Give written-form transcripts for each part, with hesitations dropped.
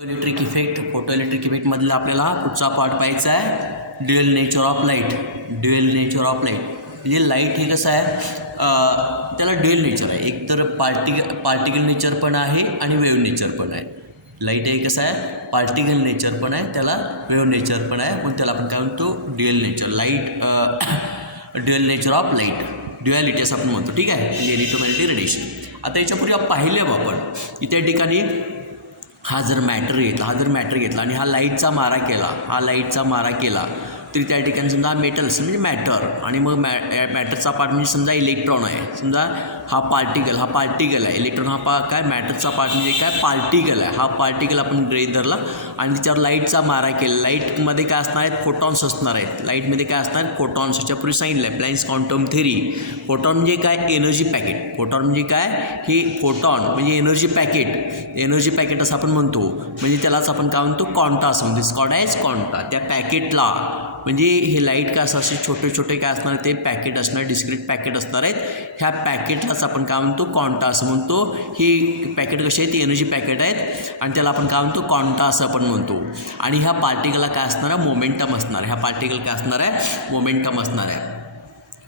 Photo electric effect मधला आपल्याला पुढचा पार्ट पाहायचा आहे dual nature of light. Dual nature of light म्हणजे लाईट हे कसं आहे, त्याला ड्युअल नेचर आहे. एक तर पार्टिकल नेचर पण आहे आणि वेव्ह नेचर पण आहे. लाईट हे कसं आहे, पार्टिकल नेचर पण आहे, त्याला वेव्ह नेचर पण आहे. पण त्याला आपण काय म्हणतो, dual nature. Light dual nature of light, duality असं आपण म्हणतो. ठीक आहे, म्हणजे इलेक्ट्रोमॅग्नेटिक रेडिएशन. आता याच्यापूर्वी पाहिले आपण इथे ठिकाणी हा जर मॅटर घेतला आणि हा लाईटचा मारा केला तरी त्या ठिकाणी समजा मेटल्स म्हणजे मॅटर आणि मग मॅटरचा पार्ट म्हणजे समजा इलेक्ट्रॉन आहे. समजा हा पार्टिकल आहे. इलेक्ट्रॉन हा काय मॅटरचा पार्ट म्हणजे काय पार्टिकल आहे. हा पार्टिकल आपण गृहीत धरला आणि त्याच्यावर लाईटचा मारा केला. लाईटमध्ये काय असणार आहेत, फोटॉन्स असणार आहेत. लाईटमध्ये काय असणार आहेत, फोटॉन्स. याच्यापूर्वी सांगितलं आहे प्लॅन्क्स क्वांटम थेरी. फोटॉन म्हणजे काय, एनर्जी पॅकेट. फोटॉन म्हणजे काय, हे फोटॉन म्हणजे एनर्जी पॅकेट असं आपण म्हणतो. म्हणजे त्यालाच आपण काय म्हणतो, क्वांटा असं म्हणतो. Called as quanta. त्या पॅकेटला म्हणजे हे लाईट काय असं असे छोटे काय असणार, ते पॅकेट असणार, डिस्क्रीट पॅकेट असणार आहेत. ह्या पॅकेटलाच आपण काय म्हणतो, क्वांटा असं म्हणतो. ही पॅकेट कशी आहे, ती एनर्जी पॅकेट आहेत आणि त्याला आपण काय म्हणतो, क्वांटा असं आपण म्हणतो. आणि ह्या पार्टिकलला काय असणार आहे, मोमेंटम असणार आहे. ह्या पार्टिकल काय असणार आहे, मोमेंटम असणार आहे.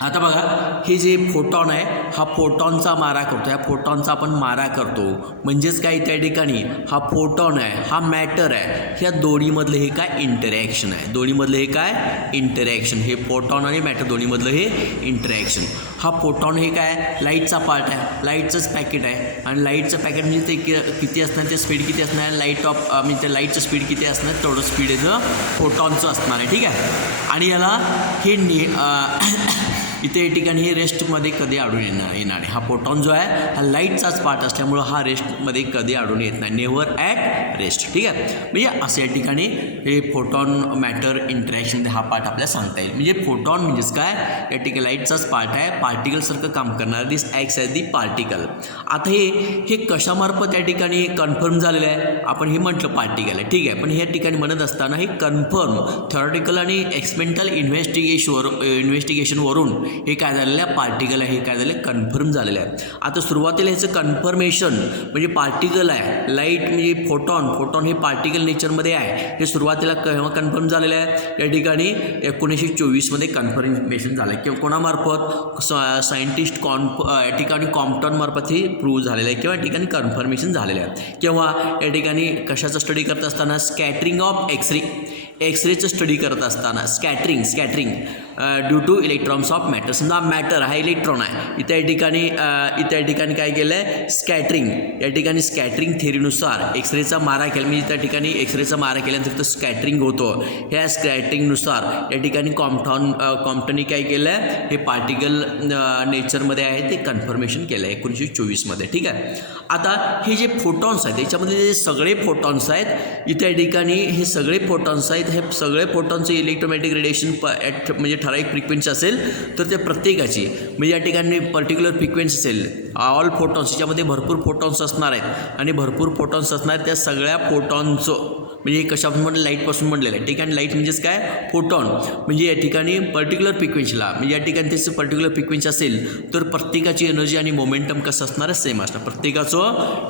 आता बघा, हे जे फोटॉन आहे, हा फोटॉनचा मारा करतो. ह्या फोटॉनचा आपण मारा करतो म्हणजेच काय, त्या ठिकाणी हा फोटॉन आहे, हा मॅटर आहे. ह्या दोन्हीमधलं हे काय, इंटरॅक्शन आहे. दोन्हीमधलं हे काय, इंटरॅक्शन. हे फोटॉन आणि मॅटर दोन्हीमधलं हे इंटरॅक्शन. हा फोटॉन हे काय, लाईटचा पार्ट आहे, लाईटचंच पॅकेट आहे. आणि लाईटचं पॅकेट म्हणजे ते किती असणार, ते स्पीड किती असणार, लाईट ऑफ म्हणजे त्या लाईटचं स्पीड किती असणार, तेवढं स्पीड याचं फोटॉनचं असणार आहे. ठीक आहे. आणि याला हे इथे या ठिकाणी हे रेस्टमध्ये कधी आढळून येणार आहे. हा फोटॉन जो आहे हा लाईटचाच पार्ट असल्यामुळं हा रेस्टमध्ये कधी आढळून येत नाही. Never at rest. ठीक आहे. म्हणजे असं या ठिकाणी हे फोटॉन मॅटर इंटरॅक्शन हा पार्ट आपल्याला सांगता येईल. म्हणजे फोटॉन म्हणजेच काय, या ठिकाणी लाईटचाच पार्ट आहे, पार्टिकलसारखं काम करणार. दिस ॲक्ट्स ॲज दी पार्टिकल. आता हे कशामार्फत या ठिकाणी कन्फर्म झालेलं आहे, आपण हे म्हटलं पार्टिकल आहे. ठीक आहे. पण ह्या ठिकाणी म्हणत असताना हे कन्फर्म थेरॉटिकल आणि एक्सपेरिमेंटल इन्व्हेस्टिगेशनवरून हे काय झालेलं आहे, पार्टिकल आहे, हे काय झालं, कन्फर्म झालेलं आहे. आता सुरुवातीला ह्याचं कन्फर्मेशन म्हणजे पार्टिकल आहे, लाईट म्हणजे फोटॉन हे पार्टिकल नेचरमध्ये आहे. हे सुरुवातीला केव्हा कन्फर्म झालेलं आहे, या ठिकाणी 1924 कन्फर्मेशन झालं आहे. किंवा कोणामार्फत, सायंटिस्ट या ठिकाणी कॉम्प्टनमार्फत हे प्रूव्ह झालेलं आहे किंवा या ठिकाणी कन्फर्मेशन झालेलं आहे. किंवा या ठिकाणी कशाचा स्टडी करत असताना, स्कॅटरिंग ऑफ एक्सरेचं स्टडी करत असताना, scattering due two electrons of matter. समजा मॅटर हा इलेक्ट्रॉन आहे, इथे या ठिकाणी काय केलं आहे, या ठिकाणी स्कॅटरिंग थेरीनुसार एक्सरेचा मारा केला. म्हणजे त्या ठिकाणी एक्सरेचा मारा केल्यानंतर स्कॅटरिंग होतो. ह्या स्कॅटरिंगनुसार या ठिकाणी कॉम्प्टनने काय केलं आहे, हे पार्टिकल नेचरमध्ये आहे ते कन्फर्मेशन केलं आहे 1924. ठीक आहे. आता हे जे फोटॉन्स आहेत, याच्यामध्ये जे सगळे फोटॉन्स आहेत, इथे या ठिकाणी हे सगळे फोटॉन्स आहेत, हे सगळे फोटॉन्सचं इलेक्ट्रोमॅग्नेटिक रेडिएशन म्हणजे ठराविक फ्रिक्वेन्सी असेल तर त्या प्रत्येकाची म्हणजे या ठिकाणी पर्टिक्युलर फ्रिक्वेन्सी असेल. ऑल फोटॉन्स, याच्यामध्ये भरपूर फोटॉन्स असणार आहेत आणि भरपूर फोटॉन्स असणार आहेत. त्या सगळ्या फोटॉनचं म्हणजे कशापासून म्हटलं, लाईटपासून म्हटलेलं आहे. ठिकाणी लाईट म्हणजेच काय, फोटॉन. म्हणजे या ठिकाणी पर्टिक्युलर फ्रिक्वेन्सीला म्हणजे या ठिकाणी त्याचं पर्टिक्युलर फ्रिक्वेन्सी असेल तर प्रत्येकाची एनर्जी आणि मोमेंटम कसं असणार आहे, सेम असणार.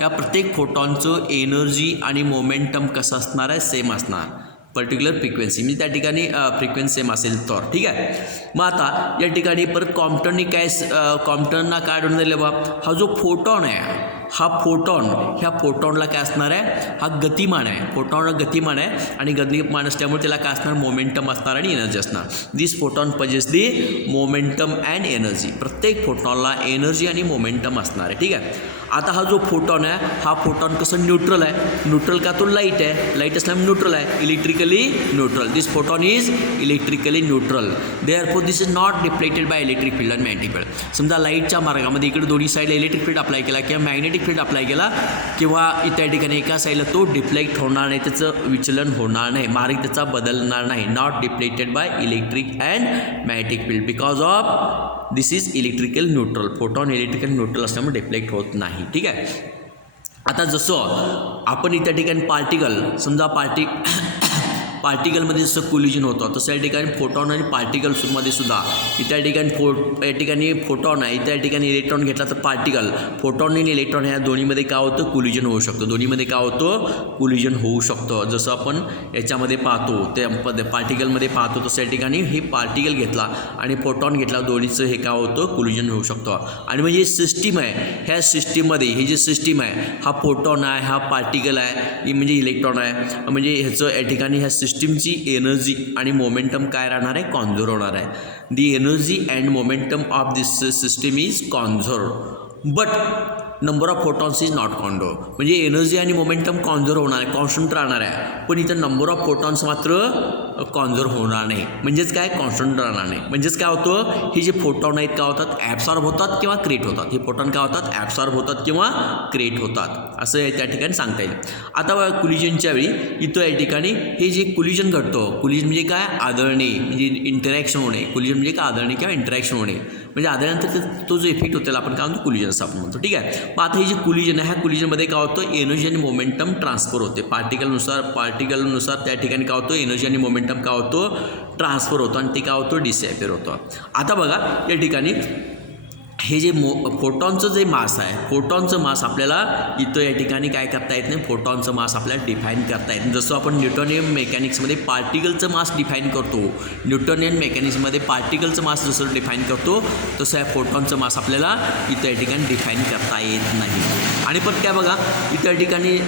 या प्रत्येक फोटॉनचं एनर्जी आणि मोमेंटम कसं असणार आहे, सेम असणार. पर्टिक्युलर फ्रिक्वेन्सी म्हणजे त्या ठिकाणी फ्रिक्वेन्सी सेम असेल तर. ठीक आहे. मग आता या ठिकाणी परत कॉम्प्टनना काय आढळून दिलं बा, हा जो फोटॉन आहे, ह्या फोटॉनला काय असणार आहे, हा गतिमान आहे. फोटॉन गतिमान आहे आणि गतिमान असल्यामुळे त्याला काय असणार, मोमेंटम असणार आणि एनर्जी असणार. This photon possess the momentum and energy. प्रत्येक फोटॉनला एनर्जी आणि मोमेंटम असणार आहे. ठीक आहे. आता हा जो फोटॉन आहे, हा फोटॉन कसं न्यूट्रल आहे. न्यूट्रल का, तो लाईट आहे, लाईट असल्यामुळे न्यूट्रल आहे, electrically neutral. This photon is electrically neutral. Therefore this is not deflected by electric field आणि मॅग्नेटिक फील्ड. समजा लाईटच्या मार्गामध्ये इकडे दोन्ही साईडला इलेक्ट्रिक फील्ड अप्लाय केला किंवा मॅग्नेटिक फील्ड अप्लाय केला किंवा इत्या ठिकाणी एका साईडला तो डिफ्लेक्ट होणार नाही, त्याचं विचलन होणार नाही, मार्ग त्याचा बदलणार नाही. Not deflected by electric and magnetic field because of this is electrical neutral. Photon electrical neutral असल्यामुळे डिफ्लेक्ट होत नाही. ठीक आहे. आता जसं आपण इत्या ठिकाणी पार्टिकल, समजा पार्टिकलमध्ये जसं कोलिजन होतं तसं या ठिकाणी फोटॉन आणि पार्टिकल्समध्ये सुद्धा इथे या ठिकाणी या ठिकाणी फोटॉन आहे, इथे या ठिकाणी इलेक्ट्रॉन घेतला तर पार्टिकल, फोटॉन आणि इलेक्ट्रॉन ह्या दोन्हीमध्ये काय होतं कोलिजन होऊ शकतं, दोन्हीमध्ये काय होतं कोलिजन होऊ शकतं. जसं आपण याच्यामध्ये पाहतो ते पार्टिकलमध्ये पाहतो तसं या ठिकाणी हे पार्टिकल घेतला आणि फोटॉन घेतला, दोन्हीचं हे काय होतं कोलिजन होऊ शकतं. आणि म्हणजे सिस्टीम आहे, ह्या सिस्टीममध्ये ही जी सिस्टीम आहे हा फोटॉन आहे, हा पार्टिकल आहे, ही म्हणजे इलेक्ट्रॉन आहे, म्हणजे ह्याचं या ठिकाणी ह्या सिस्टीमची एनर्जी आणि मोमेंटम काय राहणार आहे कॉन्झर्व होणार आहे. The energy and momentum of this system is conserve but number of photons is not conserve. म्हणजे एनर्जी आणि मोमेंटम कॉन्झर्व होणार आहे, कॉन्स्टंट राहणार आहे, पण इथं नंबर ऑफ फोटॉन्स मात्र कॉन्झर्व होणार नाही. म्हणजेच काय कॉन्स्टंट राहणार नाही. म्हणजेच काय होतं हे जे फोटॉन आहेत काय होतात ॲब्सॉर्ब होतात किंवा क्रिएट होतात. हे फोटॉन काय होतात ॲब्सॉर्ब होतात किंवा क्रिएट होतात असं त्या ठिकाणी सांगता येईल. आता बघा कोलिजनच्या वेळी इथं या ठिकाणी हे जे कोलिजन घडतं, कोलिजन म्हणजे काय आदळणे म्हणजे इंटरॅक्शन होणे, कोलिजन म्हणजे काय आदळणे किंवा इंटरॅक्शन होणे, म्हणजे आदळल्यानंतर तो जो इफेक्ट होतो त्याला आपण काय म्हणतो कोलिजन असं आपण म्हणतो. ठीक आहे. मग आता हे जे कोलिजन आहे ह्या कोलिजनमध्ये काय होतं एनर्जी आणि मोमेंटम ट्रान्सफर होते. पार्टिकलनुसार त्या ठिकाणी काय होतं एनर्जी आणि मोमेंटम काय होतं ट्रान्सफर होतं आणि ते काय होतं डिसअपिअर होतं. आता बघा या ठिकाणी हे जे फोटॉनचं जे मास आहे, फोटॉनचं मास आपल्याला इथं या ठिकाणी काय करता येत नाही, फोटॉनचं मास आपल्याला डिफाईन करता येत नाही. जसं आपण न्यूटोनियन मेकॅनिक्समध्ये पार्टिकलचं मास डिफाईन करतो, न्यूटोनियन मेकॅनिक्समध्ये पार्टिकलचं मास जसं डिफाईन करतो तसं या फोटॉनचं मास आपल्याला इथं या ठिकाणी डिफाईन करता येत नाही. आणि पण काय बघा इथं या ठिकाणी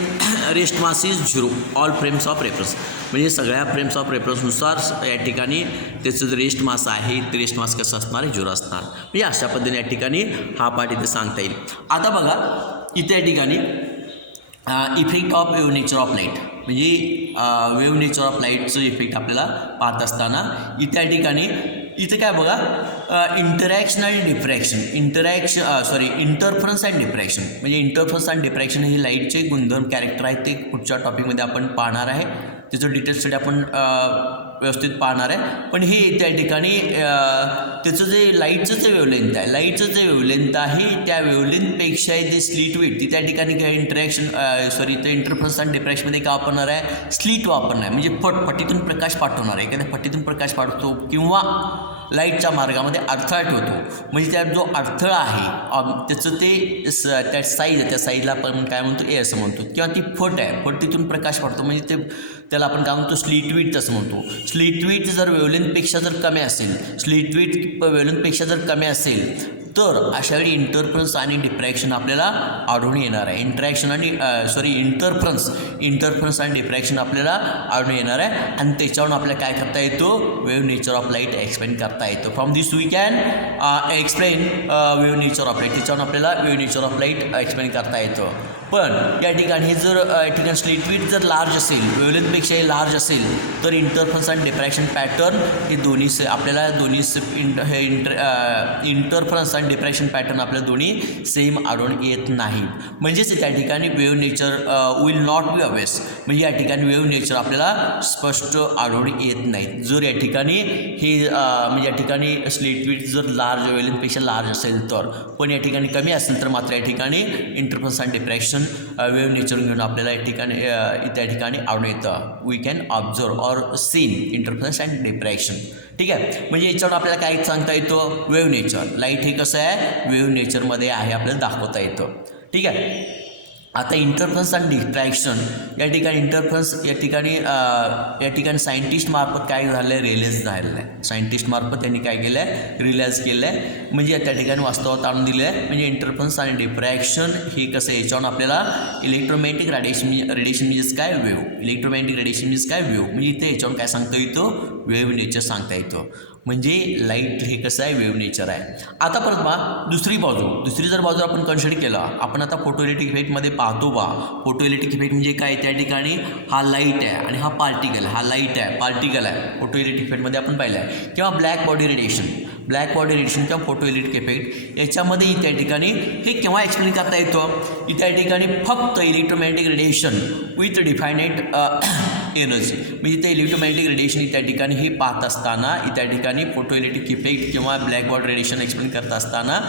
rest mass is 0 all frames of reference, म्हणजे सगळ्या फ्रेम्स ऑफ रेफरन्सनुसार या ठिकाणी त्याचं जे रेस्ट मास आहे ते रेस्ट मास कसं असणार आहे 0 असणार. म्हणजे अशा पद्धतीने या ठिकाणी हा पार्ट इथे सांगता येईल. आता बघा इथे या ठिकाणी effect of wave nature of light, म्हणजे वेव्ह नेचर ऑफ लाईटचं इफेक्ट आपल्याला पाहत असताना इथे या ठिकाणी इथं काय बघा इंटरॅक्शन आणि डिफ्रॅक्शन, इंटरफरन्स अँड डिफ्रॅक्शन, म्हणजे इंटरफरन्स आणि डिफ्रॅक्शन हे लाईटचे गुणधर्म कॅरेक्टर आहेत, ते पुढच्या टॉपिकमध्ये आपण पाहणार आहे, त्याचं डिटेल्स स्टडी आपण व्यवस्थित पाहणार आहे. पण हे त्या ठिकाणी त्याचं जे लाईटचं जे वेवलेंथ आहे, लाईटचं जे वेवलेंथ आहे त्या वेवलेंथपेक्षा जे स्लीट विड्थ ती त्या ठिकाणी काय ते इंटरफरन्स आणि डिफ्रॅक्शनमध्ये काय वापरणार आहे स्लीट वापरणार आहे, म्हणजे फटीतून प्रकाश पाठवणार आहे, एखाद्या फटीतून प्रकाश पाठवतो किंवा लाईटच्या मार्गामध्ये अडथळा ठेवतो, म्हणजे त्यात जो अडथळा आहे त्याचं ते त्या साईज आहे, त्या साईजला आपण काय म्हणतो ए असं म्हणतो, किंवा ती फट आहे फटीतून प्रकाश पाठवतो म्हणजे ते त्याला आपण काय म्हणतो स्लीट विड्थ असं म्हणतो. स्लीट विड्थ जर वेवलेंथपेक्षा जर कमी असेल, स्लीट विड्थ वेवलेंथपेक्षा जर कमी असेल तर अशावेळी इंटरफरन्स आणि डिफ्रॅक्शन आपल्याला आढळून येणार आहे. इंटरफरन्स आणि डिफ्रॅक्शन आपल्याला आढळून येणार आहे आणि त्याच्यावरून आपल्याला काय करता येतो wave nature of light explain करता येतो. From this we can explain wave nature of light, त्याच्यावरून आपल्याला wave nature of light explain करता येतो. पण या ठिकाणी जर या ठिकाणी स्लीट विड्थ जर लार्ज असेल, वेवलेंथपेक्षाही लार्ज असेल तर इंटरफरन्स आणि डिफ्रॅक्शन पॅटर्न हे दोन्ही आपल्याला इंटरफरन्स आणि डिफ्रॅक्शन पॅटर्न आपल्याला दोन्ही सेम आढळून येत नाही. म्हणजेच त्या ठिकाणी wave nature will not be obvious, म्हणजे या ठिकाणी वेव्ह नेचर आपल्याला स्पष्ट आढळून येत नाही. जर या ठिकाणी हे म्हणजे या ठिकाणी स्लीट विड्थ जर लार्ज वेवलेंथपेक्षा लार्ज असेल तर, पण या ठिकाणी कमी असेल तर मात्र या ठिकाणी इंटरफरन्स आणि डिफ्रॅक्शन वेव्ह नेचर घेऊन आपल्याला या ठिकाणी आढळून येतं. We can observe or seen interference and diffraction. ठीक आहे, म्हणजे याच्यावर आपल्याला काय सांगता येतं वेव्ह नेचर, लाईट हे कसं आहे वेव्ह नेचरमध्ये आहे आपल्याला दाखवता येतं. ठीक आहे. आता इंटरफरन्स आणि डिफ्रॅक्शन या ठिकाणी सायंटिस्ट मार्फत काय झालं आहे रिअलाइज झालेलं आहे. सायंटिस्ट मार्फत त्यांनी काय केलं आहे रिअलाइज केलं आहे, म्हणजे त्या ठिकाणी वास्तवात आणून दिलं आहे. म्हणजे इंटरफरन्स आणि डिफ्रॅक्शन ही कसं याच्यावरून आपल्याला इलेक्ट्रोमॅग्नेटिक रेडिएशन म्हणजेच काय वेव्ह, इलेक्ट्रोमॅग्नेटिक रेडिएशन म्हणजेच काय वेव्ह, म्हणजे इथे याच्यावरून काय सांगता येतं वेव्ह नेचर सांगता येतं. म्हणजे लाईट हे कसं आहे वेव्ह नेचर आहे. आता परत पहा दुसरी जर बाजू आपण कन्सिडर केलं, आपण आता फोटोइलेक्ट्रिक इफेक्टमध्ये पाहतो फोटोइलेक्ट्रिक इफेक्ट म्हणजे काय त्या ठिकाणी हा लाईट आहे आणि हा पार्टिकल आहे फोटोइलेक्ट्रिक इफेक्टमध्ये आपण पाहिलं आहे. किंवा ब्लॅक बॉडी रेडिएशन किंवा फोटोइलेक्ट्रिक इफेक्ट याच्यामध्ये त्या ठिकाणी हे केव्हा एक्सप्लेन करता येतं. त्या ठिकाणी फक्त इलेक्ट्रोमॅग्नेटिक रेडिएशन विथ डिफायनेट एनर्जी म्हणजे ते इलेक्ट्रोमॅग्नेटिक रेडिएशन त्या ठिकाणी हे पाहत असताना त्या ठिकाणी फोटो इलेक्ट्रिक इफेक्ट किंवा ब्लॅक बॉडी रेडिएशन एक्सप्लेन करत असताना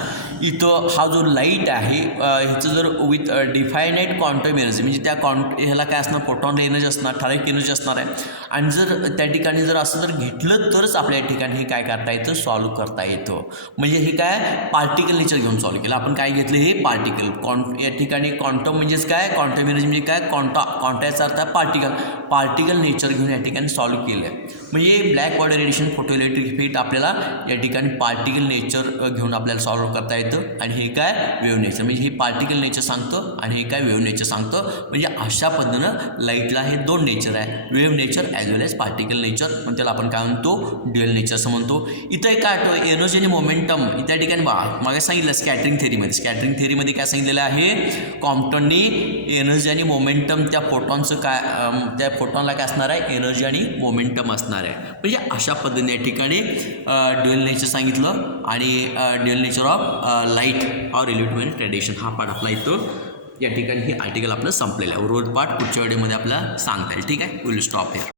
इथं हा जो लाईट आहे ह्याचं जर विथ डिफायनाईट क्वांटम एनर्जी म्हणजे त्या ह्याला काय असणार फोटॉनला एनर्जी असणार ठराविक एनर्जी असणार आहे आणि जर त्या ठिकाणी जर असं जर घेतलं तरच आपल्या ठिकाणी हे काय करता येतं सॉल्व्ह करता येतं म्हणजे हे काय पार्टिकल नेचर घेऊन सॉल्व्ह केलं आपण काय घेतलं हे पार्टिकल या ठिकाणी क्वांटम म्हणजेच काय क्वांटम एनर्जी म्हणजे काय क्वांटाचा अर्थ पार्टिकल नेचर घेऊन या ठिकाणी सॉल्व्ह केलं आहे म्हणजे black body radiation photo electric effect आपल्याला या ठिकाणी पार्टिकल नेचर घेऊन आपल्याला सॉल्व्ह करता येतं आणि हे काय वेव्ह नेचर म्हणजे हे पार्टिकल नेचर सांगतं आणि हे काय वेव्ह नेचर सांगतं म्हणजे अशा पद्धतीनं लाईटला हे दोन नेचर आहे वेव्ह नेचर ॲज वेल एज पार्टिकल नेचर पण त्याला आपण काय म्हणतो ड्युअल नेचर असं म्हणतो इथं एक काय आठवतं एनर्जी आणि मोमेंटम त्या ठिकाणी मागे सांगितलं स्कॅटरिंग थेरीमध्ये काय सांगितलेलं आहे कॉम्प्टननी एनर्जी आणि मोमेंटम त्या फोटॉनचं काय त्या फोटॉनला काय असणार आहे एनर्जी आणि मोमेंटम असणार आहे म्हणजे अशा पद्धतीने या ठिकाणी ड्युअल नेचर सांगितलं आणि dual nature of light or electromagnetic radiation हा पार्ट आपला इथं या ठिकाणी हे आर्टिकल आपलं संपलेलं आहे उर्वरित पार्ट पुढच्या व्हिडिओमध्ये आपल्याला सांगता येईल ठीक आहे विल स्टॉप हिअर